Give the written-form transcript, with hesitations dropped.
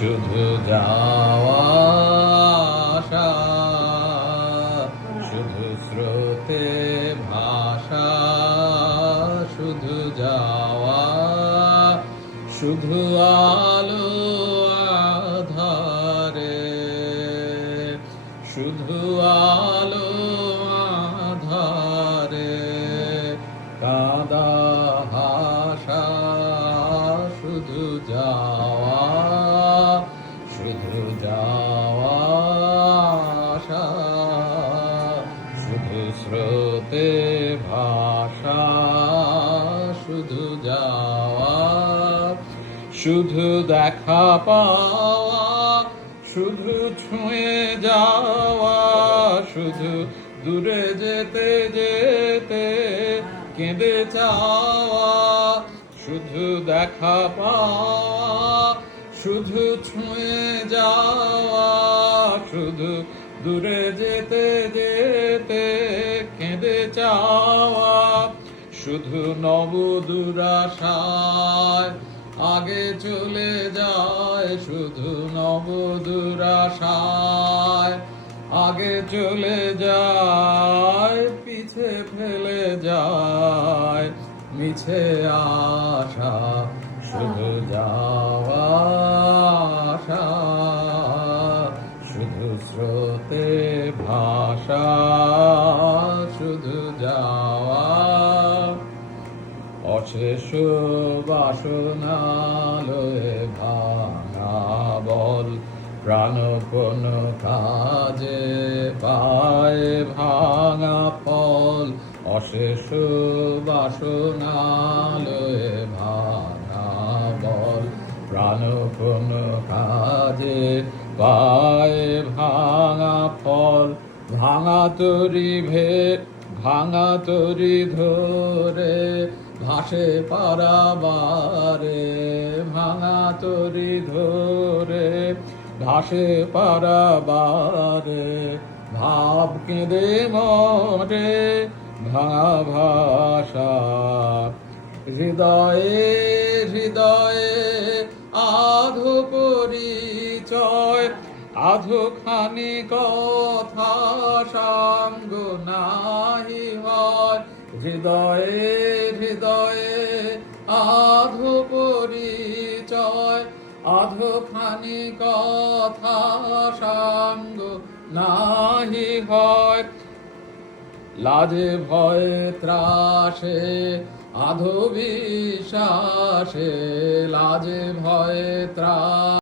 শুধু যাওয়া আসা, শুধু স্রোতে ভাষা, শুধু যাওয়া, শুধু আলো আধারে, শুধু আলো আধারে, কাদা হাসা, শুধু যাওয়া, শুধু যাওয়া আসা, শুধু স্রোতে ভাষা, শুধু যাওয়া, শুধু দেখা পাওয়া, শুধু ছুঁয়ে যাওয়া, শুধু দূরে যেতে যেতে কেঁদে চাওয়া, শুধু দেখা পাওয়া, শুধু ছুঁয়ে যাওয়া, শুধু দূরে যেতে যেতে কেঁদে চাওয়া, শুধু নবদূর আশায় আগে চলে যায়, শুধু নবদূর আশায় আগে চলে যায়, পিছে ফেলে যায় মিছে আশা, শুধু যাওয়া আসা, শুধু স্রোতে ভাষা, শুধু যাওয়া, অশেষ বাসনালয়ে ভাঙা বল, প্রাণ কোন কাজে পায় ভাঙা ফল, অশেষ বাসনালয়ে ভাঙা বল, প্রাণ কোন কাজে পায় ভাঙা ফল, ভাঙা তরি ভাঙা তরি ধরে ভাসে পারাবারে, ভাঙা তরি ধরে ভাসে পারাবারে, ভাব কেঁদে মরে ভাঙা ভাষা, হৃদয়ে হৃদয়ে আধো পরিচয়, আধো খানি কথা সঙ্গ নাহি হয়, হৃদয়ে হৃদয়ে আধো পরিচয়, আধো খানি কথা সঙ্গ নাহি হয়, লাজে ভয়ে ত্রাসে আধো বিশ্বাসে, লাজে ভয়ে ত্রাসে